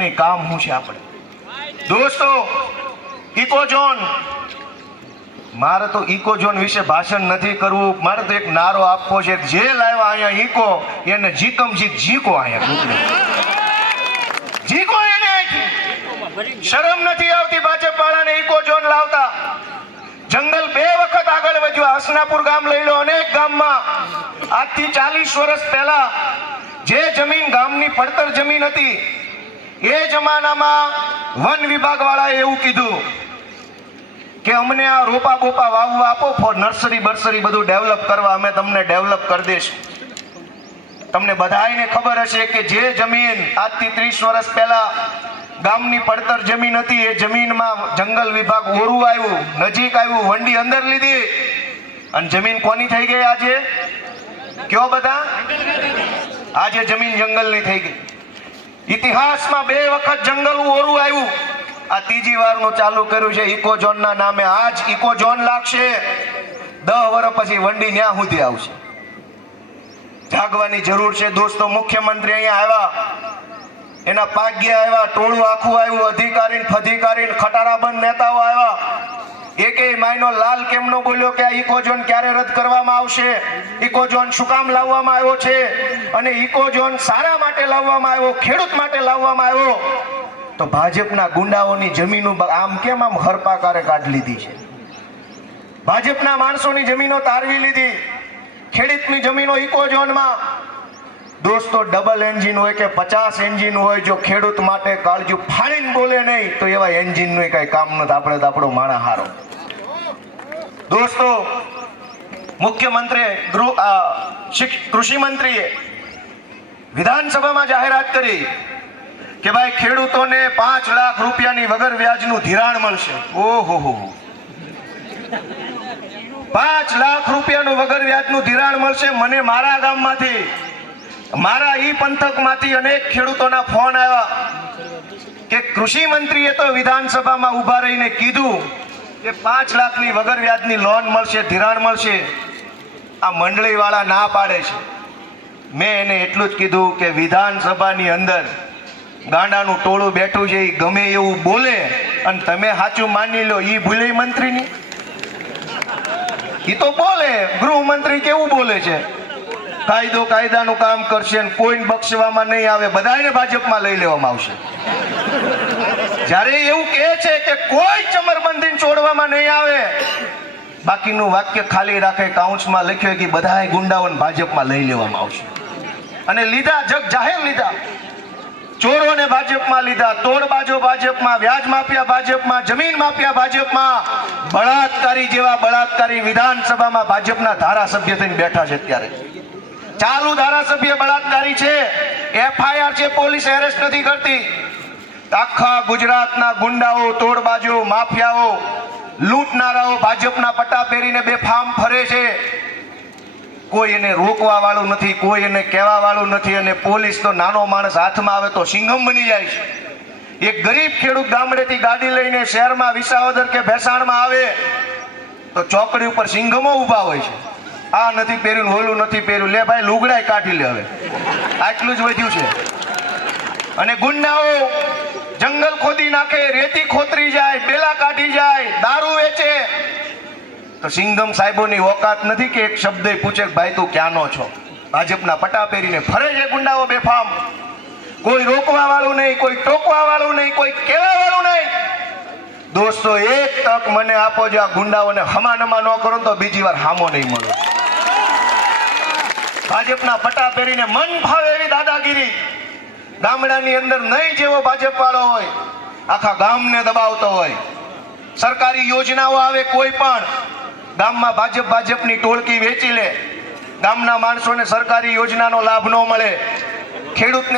નહીં કામ શું છે આપણે? દોસ્તો ઇકોઝોન મારે તો ઇકોઝોન વિશે ભાષણ નથી કરવું. મારે તો એક નારો આપવો છે જે લાવ્યા અહીંયા ઇકો એને જીકમ જીક જીકો અહીંયા જીકો એને શરમ નથી આવતી ભાજપ વાળાને ઇકોઝોન લાવતા. જંગલ બે વખત આગળ વધ્યું. હસનાપુર ગામ લઈ લો અનેક ગામમાં. આજથી ચાલીસ વર્ષ પહેલા જે જમીન ગામની પડતર જમીન હતી એ જમાનામાં વન વિભાગ વાળાએ એવું કીધું કે અમને આ રોપા બોપા વાવવા આપો ફોર નર્સરી બર્સરી બધું ડેવલપ કરવા અમે તમને ડેવલપ કરી દઈશું. તમને બધાને ખબર હશે કે જે જમીન આજથી ત્રીસ વર્ષ પહેલા ગામની પડતર જમીન હતી, એ જમીનમાં જંગલ વિભાગ ઓરું આવ્યું, નજીક આવ્યું, વંડી અંદર લીધી. અને જમીન કોની થઈ ગઈ આજે? કયો બધા? આજે જમીન જંગલની થઈ ગઈ. ઇતિહાસમાં બે વખત જંગલ ઓરું આવ્યું. આ ત્રીજી વારનું ચાલુ કર્યું છે ઇકોઝોનના નામે. આજ ઇકોઝોન લાગશે. દહ વર્ષ પછી વંડી ન્યા સુધી આવશે. જાગવાની જરૂર છે. દોસ્તો, મુખ્યમંત્રી અહીંયા આવ્યા. એના પાગ્યા આવ્યા. ટોળું આખું આવ્યું. અધિકારી ફધિકારી ખટારાબંધ નેતાઓ આવ્યા. એકેય માયનો લાલ કેમ નો બોલ્યો કે આ ઇકોઝોન ક્યારે રદ કરવામાં આવશે? ઇકોઝોન શું કામ લાવવામાં આવ્યો છે? અને ઇકોઝોન સારા માટે લાવવામાં આવ્યો, ખેડૂત માટે લાવવામાં આવ્યો? તો ભાજપના ગુંડાઓની જમીનો આમ કેમ આમ હરપાકારે કાઢી લીધી છે? ભાજપના માણસોની જમીનો તારવી લીધી. ખેડૂતની જમીનો ઇકોઝોનમાં દોસ્તો ડબલ એન્જિન હોય કે પચાસ એન્જિન હોય, જો ખેડૂત માટે કાળજી ફાડીને બોલે નહીં, તો એવા એન્જિનનું કઈ કામ નથી. આપણે તો આપણો માણા હારો. દોસ્તો, મુખ્યમંત્રીએ, ગૃહ કૃષિ મંત્રીએ વિધાનસભામાં જાહેરાત કરી કે ભાઈ, ખેડૂતોને પાંચ લાખ રૂપિયાની વગર વ્યાજનું ધિરાણ મળશે. ઓહો હો. પાંચ લાખ રૂપિયાનું વગર વ્યાજનું ધિરાણ મળશે. મને મારા ગામમાંથી મારા ઈ પંથકમાંથી અનેક ખેડૂતોના ફોન આવ્યા કે કૃષિ મંત્રીએ તો વિધાનસભામાં ઊભા રહીને કીધું કે પાંચ લાખની વગર વ્યાજની લોન મળશે, ધિરાણ મળશે. આ મંડળીવાળા ના પાડે છે. મેં એને એટલું જ કીધું કે વિધાનસભાની અંદર ગાંડાનું ટોળું બેઠું છે એ ગમે એવું બોલે અને તમે સાચું માની લો એ ભૂલે મંત્રીની. એ તો બોલે, ગૃહમંત્રી કેવું બોલે છે? કાયદો કાયદાનું કામ કરશે અને કોઈને બક્ષવામાં નહીં આવે બધાને ભાજપમાં લઈ લેવામાં આવશે. જ્યારે એવું કહે છે કે કોઈ ચમરબંધી છોડવામાં નહીં આવે, બાકીનું વાક્ય ખાલી રાખે કાઉન્સમાં લખ્યું કે બધા ગુંડાઓને ભાજપમાં લઈ લેવામાં આવશે. અને લીધા, જગ જાહેર લીધા. ચોરોને ભાજપમાં લીધા, તોડબાજો ભાજપમાં, વ્યાજ માફિયા ભાજપમાં, જમીન માફિયા ભાજપમાં, બળાત્કારી જેવા બળાત્કારી વિધાનસભામાં ભાજપના ધારાસભ્ય થઈને બેઠા છે અત્યારે. ચાલુ ધારાસભ્ય બળાત્કારી છે. એફઆઈઆર છે પોલીસ એરેસ્ટ નથી કરતી. આખા ગુજરાતના ગુંડાઓ, તોડબાજો, માફિયાઓ, લૂંટનારાઓ ભાજપના પટ્ટા પહેરીને બેફામ ફરે છે. કોઈ એને રોકવા વાળું નથી, કોઈ એને કહેવા વાળું નથી અને પોલીસ તો નાનો માણસ હાથમાં આવે તો સિંઘમ બની જાય છે. એક ગરીબ ખેડૂત ગામડેથી ગાડી લઈને શહેરમાં વિસાવદર કે ભેસાણમાં આવે તો ચોકડી ઉપર સિંઘમો ઊભા હોય છે. આ નથી પહેર્યું ઓલું નથી પહેર્યું. લે ભાઈ, લુગડાય કાઢી લે હવે. આટલું જ વધ્યું છે. અને ગુંડાઓ જંગલ ખોદી નાખે, રેતી ખોતરી જાય, બેલા કાઢી જાય, દારૂ વેચે. તો સિંઘમ સાહેબોની ઓકાત નથી કે એક શબ્દ પૂછે ભાઈ, તું ક્યાંનો છો? ભાજપના પટા પહેરીને ફરે છે ગુંડાઓ બેફામ. કોઈ રોકવા વાળું નહીં, કોઈ ટોકવા વાળું નહીં, કોઈ કહેવા વાળું નહીં. દોસ્તો, એક તક મને આપો જો આ ગુંડાઓને હમાનમા ન કરો તો બીજી વાર હામો નહીં મળો. ભાજપના પટા પહેરીને મન ફાવે એવી દાદાગીરી. ગામડાની અંદર નહીં જેવો ભાજપ વાળો હોય, આખા ગામને દબાવતો હોય. સરકારી યોજનાઓ આવે કોઈ પણ, ગામમાં ભાજપ ભાજપની ટોળકી વેચી લે. ગામના માણસોને સરકારી યોજનાનો લાભ ન મળે. ખેડૂતને